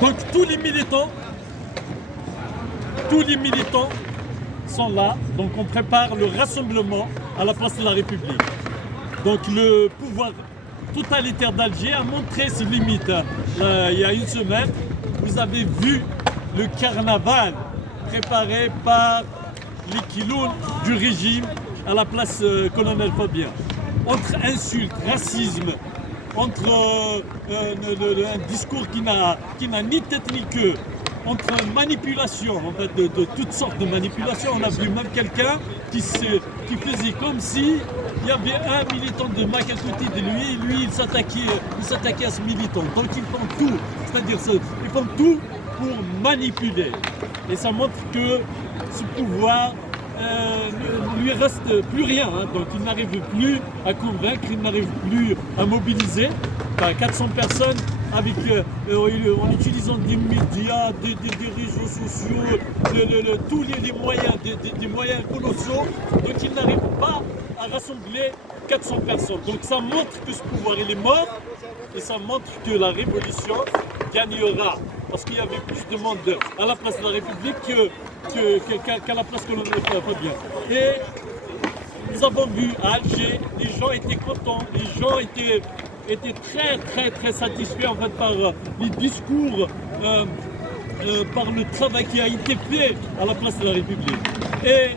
Donc tous les militants sont là. Donc on prépare le rassemblement à la place de la République. Donc le pouvoir totalitaire d'Alger a montré ses limites. Il y a une semaine, vous avez vu le carnaval préparé par les kilos du régime à la place Colonel Fabien. Entre insultes, racisme, entre un discours qui n'a ni tête ni queue, entre manipulation, en fait, de toutes sortes de manipulations. On a vu même quelqu'un qui faisait comme si il y avait un militant de Mike à côté de lui, il s'attaquait à ce militant. Donc ils font tout, c'est-à-dire ils font tout pour manipuler. Et ça montre que ce pouvoir ne lui reste plus rien, hein. Donc il n'arrive plus à convaincre, il n'arrive plus à mobiliser. 400 personnes avec, en utilisant des médias, des réseaux sociaux, tous les moyens, des moyens colossaux. Donc il n'arrive pas à rassembler 400 personnes. Donc ça montre que ce pouvoir il est mort et ça montre que la révolution gagnera. Parce qu'il y avait plus de monde à la place de la République qu'à la place Colonel Fabien. Et nous avons vu à Alger, les gens étaient contents, les gens étaient très satisfaits en fait, par les discours, par le travail qui a été fait à la place de la République. Et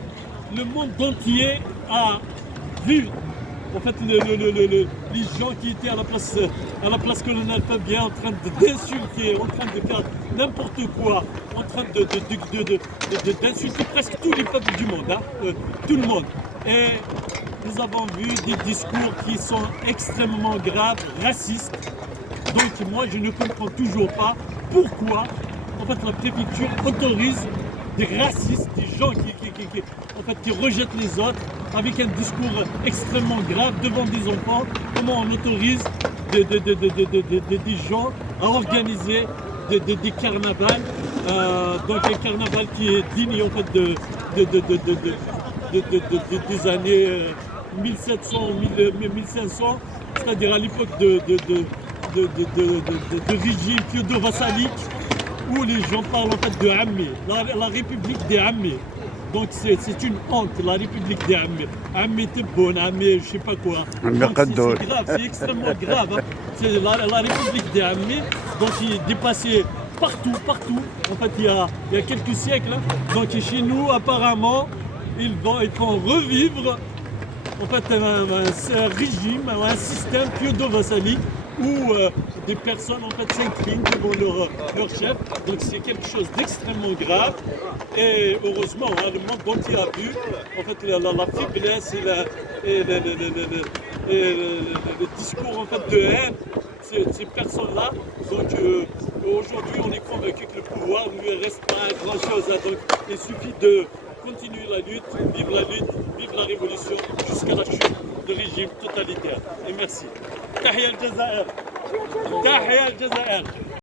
le monde entier a vu en fait, les gens qui étaient à la place Colonel Fabien en train d'insulter, en train de faire n'importe quoi, en train d'insulter presque tous les peuples du monde, hein, tout le monde. Et nous avons vu des discours qui sont extrêmement graves, racistes. Donc moi je ne comprends toujours pas pourquoi en fait, la préfecture autorise des racistes, des gens qui rejettent les autres avec un discours extrêmement grave devant des enfants. Comment on autorise des gens à organiser des carnavals, donc un carnaval qui est digne en fait des années 1700 ou 1500, c'est-à-dire à l'époque de régime pseudo-vassalique, où les gens parlent en fait de Ammé, la République des Ammés. Donc c'est une honte, la République des Ammés. Ammé Tebboune, Ammé je sais pas quoi. C'est grave, c'est extrêmement grave. Hein. C'est la République des Ammés, donc il est dépassé partout. En fait, il y a quelques siècles. Hein. Donc chez nous, apparemment, ils font revivre en fait, un régime, un système pseudo-vassalique où des personnes en fait s'inclinent devant leur chef. Donc c'est quelque chose d'extrêmement grave. Et heureusement, hein, le monde entier a vu en fait la faiblesse et le discours en fait de haine ces personnes-là. Donc aujourd'hui, on est convaincu que le pouvoir ne lui reste pas grand-chose. Hein. Donc il suffit de continuer la lutte, vive la révolution jusqu'à la chute du régime totalitaire. Et merci. تحيا الجزائر.